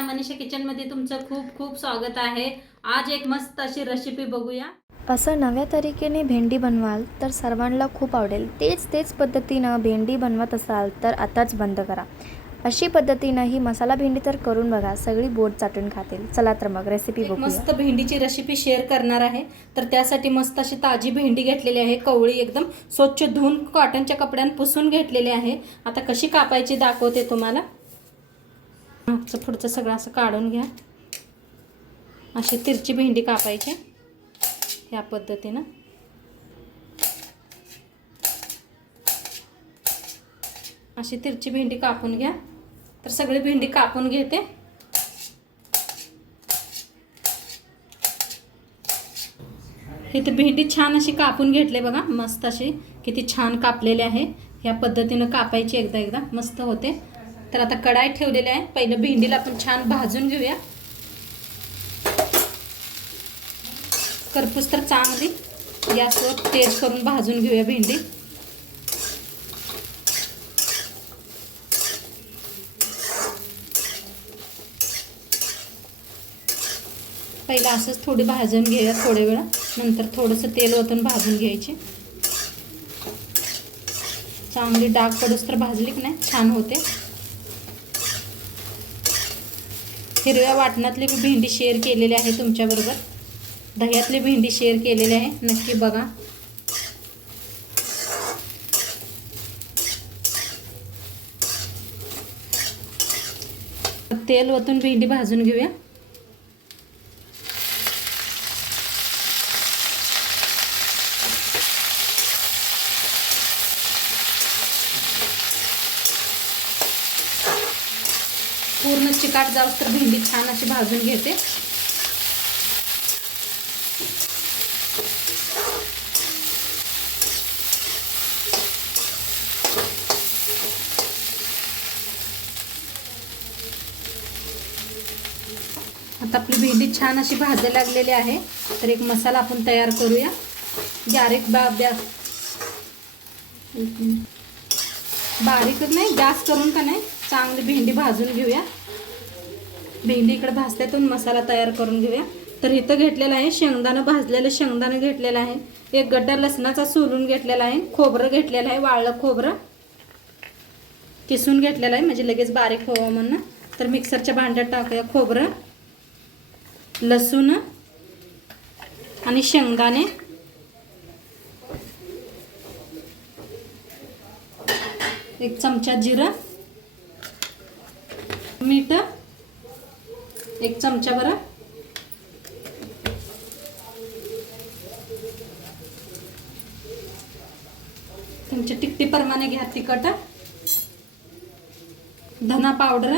मनीषा किचनमध्ये तुमचं खूप खूप स्वागत आहे। आज एक मस्त अशी रेसिपी बघूया। असं नव्या तरीकेने भेंडी बनवाल तर सर्वांना खूप आवडेल। तेच पद्धतीनं भेंडी बनवत असाल तर आताच बंद करा। अशी पद्धतीनं ही मसाला भेंडी तर करून बघा, सगळी बोट चाटून खातील। चला तर मग रेसिपी बघूया। मस्त भेंडीची रेसिपी शेअर करणार आहे। तर त्यासाठी मस्त अशी ताजी भेंडी घेतलेली आहे, कवळी एकदम स्वच्छ धुवून कॉटनच्या कपड्याने पुसून घेतलेली आहे। आता कशी कापायची दाखवते तुम्हाला। पुढचं सगळं असं काढून घ्या। अशी तिरची भेंडी कापायची ह्या पद्धतीनं। अशी तिरची भेंडी कापून घ्या। तर सगळी भेंडी कापून घेते। इथे भेंडी छान अशी कापून घेतले बघा, मस्त अशी किती छान कापलेले आहे। ह्या पद्धतीनं कापायची एकदा मस्त होते। तर आता कढाई ठेवलेली आहे, पहिलं भेंडीला आपण छान भाजून घेऊया। करपूस तर चांगली गॅसवर तेज करून भाजून घेऊया भेंडी। पहिला असंच थोडी भाजून घेऊया थोडे वेळ, नंतर थोडंसं तेल ओतून भाजून घ्यायची। चांगली डाग पडूस तर भाजली की नाही छान होते। हिरव्या वाटणातली भेंडी शेअर केलेली आहे तुमच्याबरोबर, दह्यातली भेंडी शेअर केलेली आहे, नक्की बघा। तेल ओतून भेंडी भाजून घेऊया। पूर्ण चिकाट जाऊस तर भेंडी छान अशी भाजून घेते। आता आपली भेंडी छान अशी भाजायला लागलेली आहे। तर एक मसाला आपण तयार करूया। बारीक नाही, गॅस करून का नाही चांगली भेंडी भाजून घेऊया। भेंडी इकडे भाजल्यातून मसाला तयार करून घेऊया। तर इथं घेतलेलं आहे शेंगदाणा, भाजलेलं शेंगदाणा घेतलेलं आहे, एक गड्डा लसणाचा सोलून घेतलेला आहे, खोबरं घेतलेलं आहे, वाळलं खोबरं किसून घेतलेलं आहे म्हणजे लगेच बारीक व्हावं म्हणून। तर मिक्सरच्या भांड्यात टाकूया खोबरं, लसूण आणि शेंगदाणे, एक चमचा जिरं, मीठ एक चमचा बरं, तुमच्या तिखटीप्रमाणे घ्या तिखट, धना पावडर,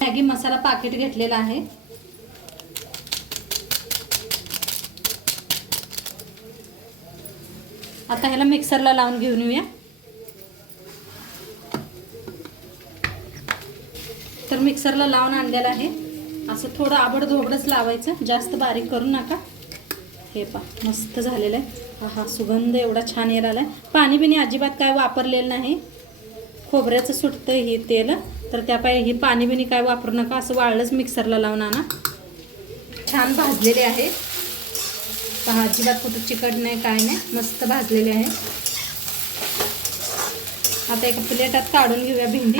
मॅगी मसाला पाकिट घेतलेला आहे। आता ह्याला मिक्सरला लावून घेऊन येऊया। तर मिक्सरला लावून आणलेला आहे, असं थोडं आबडधोबडच लावायचं, जास्त बारीक करू नका। हे पहा मस्त झालेलं आहे। हा सुगंध एवढा छान यायला आलाय। पाणी बिनी अजिबात काय वापरलेलं नाही, खोबऱ्याचं सुटतं हे तेल, तर त्यापायी हे पाणी बिनी काय वापरू नका, असं वाळलंच मिक्सरला लावून आणा। छान भाजलेले आहे पहा, अजिबात कुठं चिकट नाही काय नाही, मस्त भाजलेले आहे। आता एका प्लेटात काढून घेऊया भेंडी।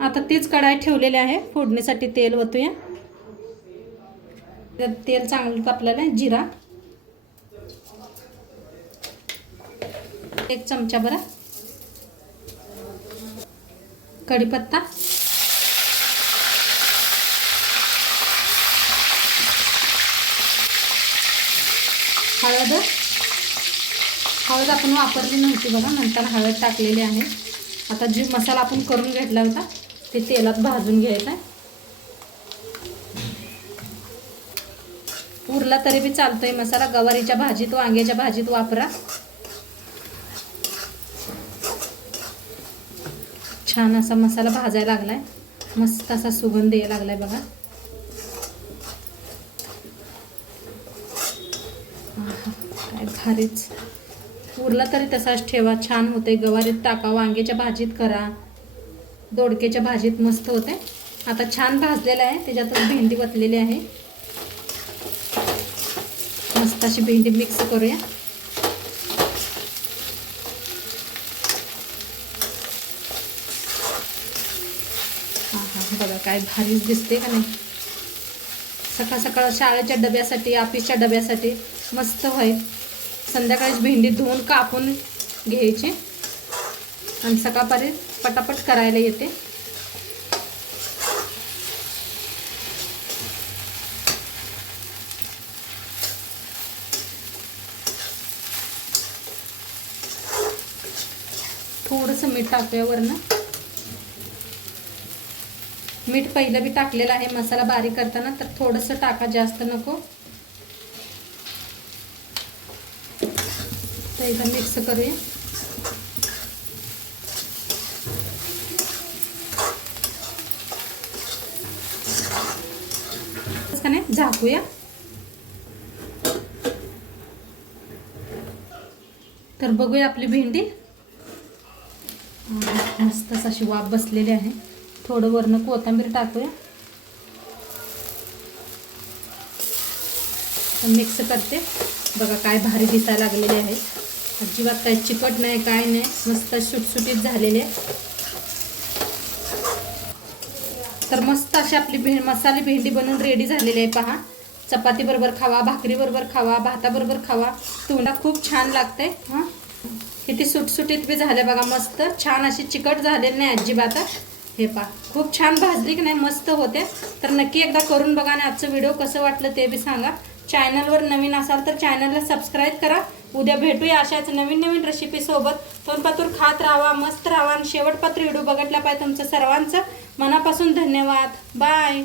आता तीच कढाई ठेवलेली आहे, फोडणीसाठी तेल ओतूया। तेल चांगलं तापलेलं आहे, जिरा एक चमचा बरं, कढीपत्ता, हळद आपण वापरली नव्हती बघा, नंतर हळद टाकलेली आहे। आता जी मसाला आपण करून घेतला होता ते तेलात भाजून घ्यायचा आहे। उरला तरी बी चालतोय मसाला, गवारीच्या भाजीत वांग्याच्या भाजीत वापरा। छान असा मसाला भाजायला लागलाय। मस्त असा सुगंध यायला लागलाय बघा. आहा, काय भारीच. उरला तरी तसाच ठेवा, छान होते. गवारीत टाका, वांग्याच्या भाजीत करा, दोडक्याच्या भाजीत मस्त होते. आता छान भाजलेला आहे, त्याच्यातच भेंडी वतलेली आहे. मस्त अशी भेंडी मिक्स करूया. बघा काय भारीच दिसते का नाही. सकाळ सकाळ शाळेच्या डब्यासाठी, ऑफिसच्या डब्यासाठी मस्त होईल. संध्याकाळीच भेंडी धुवून कापून घ्यायची आणि सकाळपर्यंत पटापट करायला येते. थोडंसं मीठ टाकूया वरनं. मीठ पहिलं बी टाकलेलं आहे मसाला बारीक करताना, तर थोडंसं टाका, जास्त नको. तर इथं मिक्स करूया. का नाही झाकूया. तर बघूया आपली भेंडी. मस्तच अशी वाफ बसलेली आहे. थोडं वरनं कोथिंबीर टाकूया. मिक्स करते. बघा काय भारी दिसायला लागलेले आहे. अजिबात काही चिकट नाही, काय नाही, मस्त सुटसुटीत झालेले. तर मस्त अशी आपली मसाली भेंडी बनवून रेडी झालेली आहे पहा. चपाती बरोबर खावा, भाकरी बरोबर खावा, भाताबरोबर खावा. तोंडा खूप छान लागते. हां, किती सुटसुटीत बी झाले बघा. मस्त छान अशी चिकट झालेली नाही अजिबात. हे पहा खूप छान भाजली की नाही, मस्त होते. तर नक्की एकदा करून बघा आणि आजचं व्हिडिओ कसं वाटलं ते बी सांगा. चॅनलवर नवीन असाल तर चॅनलला सबस्क्राईब करा. उद्या भेटूया अशाच नवीन नवीन रेसिपीसोबत. तोंडपातूर खात राहा, मस्त राहा आणि शेवटपात्र व्हिडिओ बघितला पाहिजे. तुमचं सर्वांचं मनापासून धन्यवाद. बाय.